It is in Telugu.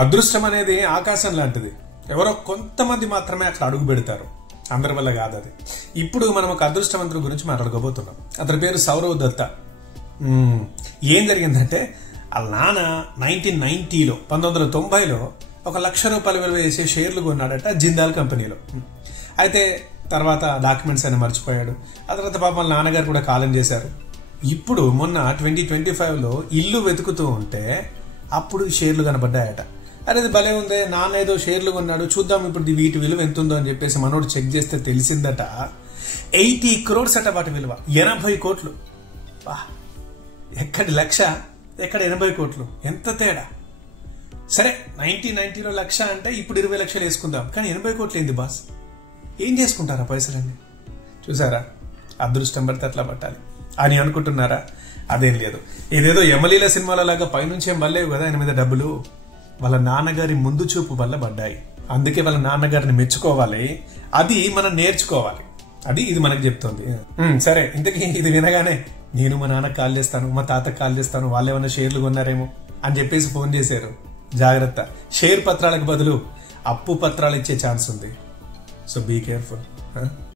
అదృష్టం అనేది ఆకాశం లాంటిది. ఎవరో కొంతమంది మాత్రమే అక్కడ అడుగు పెడతారు, అందరి వల్ల కాదు అది. ఇప్పుడు మనం ఒక అదృష్టవంతుడి గురించి మాట్లాడుకోబోతున్నాం. అతని పేరు సౌరవ్ దత్త. ఏం జరిగిందంటే వాళ్ళ నాన్న 1990లో 1,00,000 రూపాయలు విలువ చేసే షేర్లు కొన్నాడట జిందాల్ కంపెనీలో. అయితే తర్వాత డాక్యుమెంట్స్ అని మర్చిపోయాడు. ఆ తర్వాత పాపం వాళ్ళ నాన్నగారు కూడా కాలం చేశారు. ఇప్పుడు మొన్న 2025లో ఇల్లు వెతుకుతూ ఉంటే అప్పుడు షేర్లు కనబడ్డాయట. అనేది భలే ఉందే, నాన్న ఏదో షేర్లు కొన్నాడు, చూద్దాం ఇప్పుడు వీటి విలువ ఎంత ఉందో అని చెప్పేసి మనోడు చెక్ చేస్తే తెలిసిందట 80 crores అట వాటి విలువ. 80 కోట్లు. ఎక్కడి 1,00,000, ఎక్కడ 80 కోట్లు, ఎంత తేడా. సరే 1990లో 1,00,000 అంటే ఇప్పుడు 20 లక్షలు వేసుకుందాం, కానీ 80 కోట్లు ఏంది బాస్? ఏం చేసుకుంటారా పైసలన్నీ? చూసారా, అదృష్టం పడితే అట్లా పట్టాలి అని అనుకుంటున్నారా? అదేం లేదు. ఇదేదో యమలీల సినిమాల లాగా పైనుంచి ఏం పడలేవు కదా ఆయన మీద డబ్బులు. వాళ్ళ నాన్నగారి ముందు చూపు వల్ల పడ్డాయి. అందుకే వాళ్ళ నాన్నగారిని మెచ్చుకోవాలి, అది మనం నేర్చుకోవాలి. అది ఇది మనకు చెప్తుంది. సరే, ఇంతకీ ఇది వినగానే నేను మా నాన్నకు కాల్ చేస్తాను, మా తాతకు కాల్ చేస్తాను, వాళ్ళు ఏమన్నా షేర్లు కొన్నారేమో అని చెప్పేసి ఫోన్ చేశారు. జాగ్రత్త, షేర్ పత్రాలకు బదులు అప్పు పత్రాలు ఇచ్చే ఛాన్స్ ఉంది. So be careful.